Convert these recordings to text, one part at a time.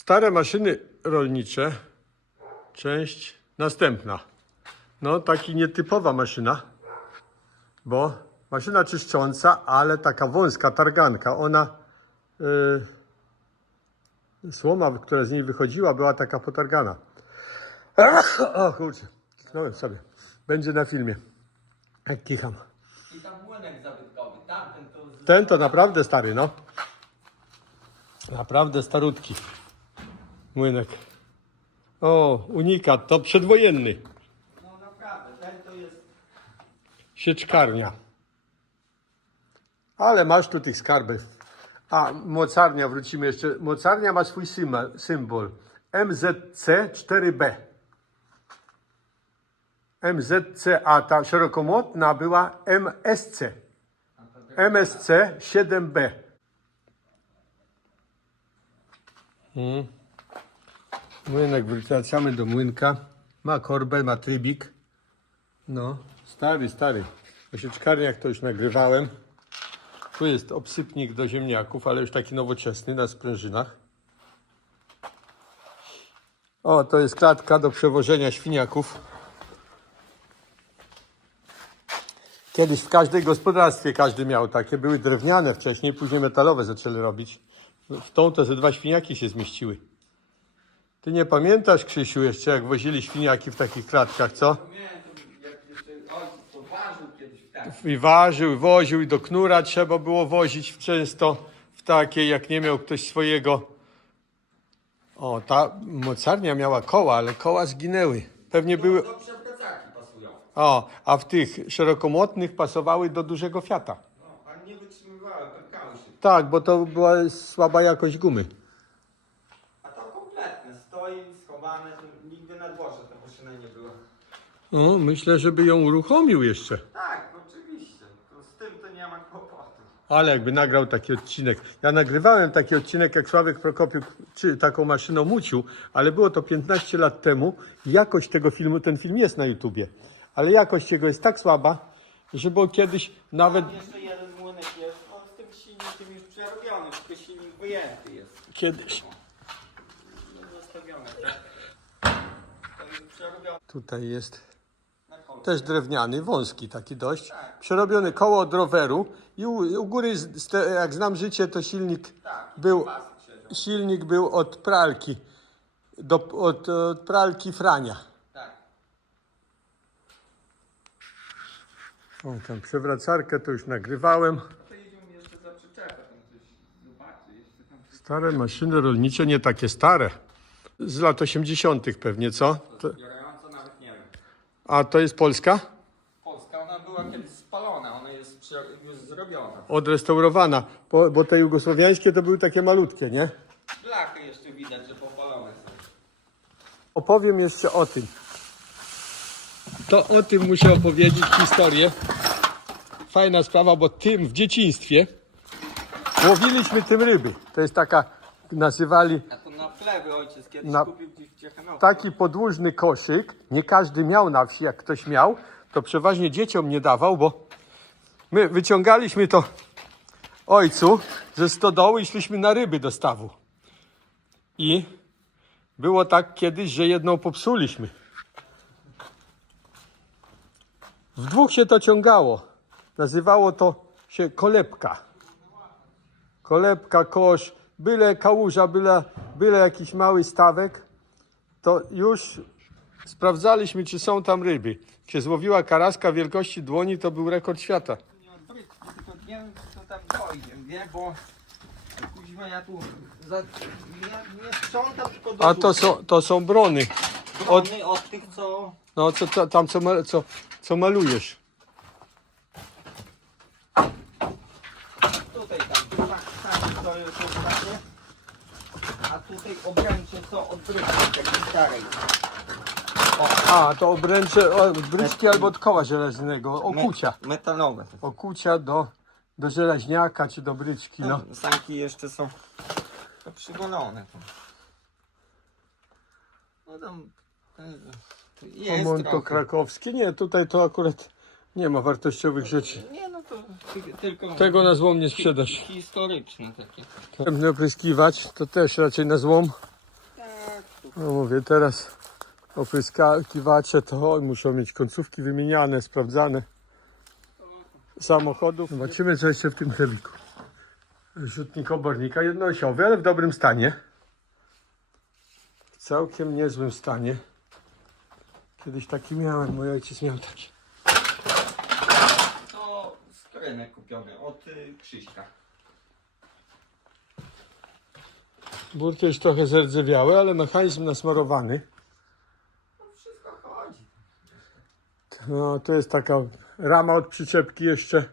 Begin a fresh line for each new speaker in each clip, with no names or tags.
Stare maszyny rolnicze, część następna. No, taki nietypowa maszyna, bo maszyna czyszcząca, ale taka wąska targanka. Ona, y, słoma, która z niej wychodziła, była taka potargana. O kurczę, kliknąłem sobie. Będzie na filmie. Jak kicham.
I tam młynek zabytkowy, tamten to... Z...
Ten to naprawdę stary, no. Naprawdę starutki. Młynek. O, unikat, to przedwojenny.
No naprawdę, ten to jest...
Sieczkarnia. Ale masz tu tych skarbów. A, mocarnia, wrócimy jeszcze. Mocarnia ma swój symbol, symbol. MZC 4B. MZC, a ta szerokomłotna była MSC. MSC 7B. Mm. Młynek, wracamy do młynka. Ma korbel, ma trybik. No, stary, stary. O sieczkarniach to już nagrywałem. Tu jest obsypnik do ziemniaków, ale już taki nowoczesny na sprężynach. O, to jest klatka do przewożenia świniaków. Kiedyś w każdej gospodarstwie każdy miał takie. Były drewniane wcześniej, później metalowe zaczęli robić. W tą to ze dwa świniaki się zmieściły. Ty nie pamiętasz, Krzysiu, jeszcze jak wozili świniaki w takich klatkach, co?
To ważył.
I ważył, woził, i do knura trzeba było wozić często w takie, jak nie miał ktoś swojego. O, ta mocarnia miała koła, ale koła zginęły. Pewnie były.
Pasują.
O, a w tych szerokomłotnych pasowały do dużego Fiata.
No, a nie wytrzymywały, pękały się.
Tak, bo to była słaba jakość gumy.
A to kompletne, stoi schowane, nigdy na dworze ta maszyna nie była.
O, myślę, żeby ją uruchomił jeszcze.
Tak, oczywiście. To z tym to nie ma kłopotu.
Ale jakby nagrał taki odcinek. Ja nagrywałem taki odcinek, jak Sławek Prokopiuk czy taką maszyną mucił, ale było to 15 lat temu. Jakość tego filmu, ten film jest na YouTubie, ale jakość jego jest tak słaba, że było kiedyś nawet
Tam jeszcze jeden młynek jest, no z tym silnikiem już przerobiony, tylko silnik wyjęty jest.
kiedyś.
No, Zostawiony, tak? To jest przerobiony
Tutaj jest też drewniany, wąski taki dość. Przerobiony koło od roweru i u, u góry, jak znam życie, to silnik
Tak,
był, silnik był od pralki, do, od, od pralki Frania.
Tak.
O, tam przewracarkę to już nagrywałem. Stare maszyny rolnicze, nie takie stare. Z lat 80. pewnie, co? To,
nawet nie wiem.
a to jest Polska?
Polska, ona była kiedyś spalona, ona jest prze- już zrobiona.
Odrestaurowana, bo, bo te jugosłowiańskie to były takie malutkie, nie?
Blachy jeszcze widać, że popalone są.
Opowiem jeszcze o tym. To o tym muszę opowiedzieć historię. Fajna sprawa, bo tym w dzieciństwie łowiliśmy tym ryby. To jest taka, nazywali
Plewy ojciec kiedyś
Na-
kupił gdzieś w Ciechanowie.
taki podłużny koszyk. Nie każdy miał na wsi, jak ktoś miał, to przeważnie dzieciom nie dawał, bo my wyciągaliśmy to ojcu ze stodoły i szliśmy na ryby do stawu. I było tak kiedyś, że jedną popsuliśmy. W dwóch się to ciągało. Nazywało to się kolebka. Kolebka, kosz, byle kałuża, byle, byle jakiś mały stawek, to już sprawdzaliśmy, czy są tam ryby. Się złowiła karaska wielkości dłoni, to był rekord świata.
Nie odbryć, tylko nie wiem, co tam dojdzie, wie, bo kuźwa ja tu za, nie, nie sprzątam, tylko
A to są, to są brony. Od,
Brony od tych, co...
no, co, co, tam co, ma- co, co malujesz.
Tutaj tam, tak, tak, to jest ostatnie. A tutaj obręcze są odbrytne, takiej starej.
A, to obręcze od bryczki albo od koła żelaznego, okucia.
Me- metalowe.
Okucia do, do żelaźniaka czy do bryczki, no.
No. Sanki jeszcze są przygolone. tam. No tam e, jest
Omon to
trochę.
krakowskie. Nie, tutaj to akurat nie ma wartościowych rzeczy.
Nie no to ty- tylko
Tego na złom nie sprzedasz.
historyczne takie.
Następny opryskiwacz to też raczej na złom. No mówię, teraz opryskiwacze to muszą mieć końcówki wymieniane, sprawdzane samochodów. Zobaczymy co jeszcze w tym chlebiku. Rzutnik obornika jednoosiowy, ale w dobrym stanie. W całkiem niezłym stanie. Kiedyś taki miałem, mój ojciec miał taki.
Skrynek kupiony od y, Krzyśka.
Burty już trochę zardzewiały, ale mechanizm nasmarowany.
No wszystko chodzi.
No, to jest taka rama od przyczepki jeszcze.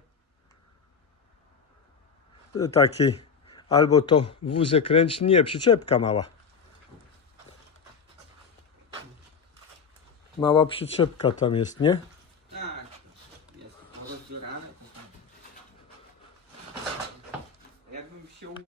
Taki. Albo to wózek ręczny, nie, przyczepka mała. Mała przyczepka tam jest, nie?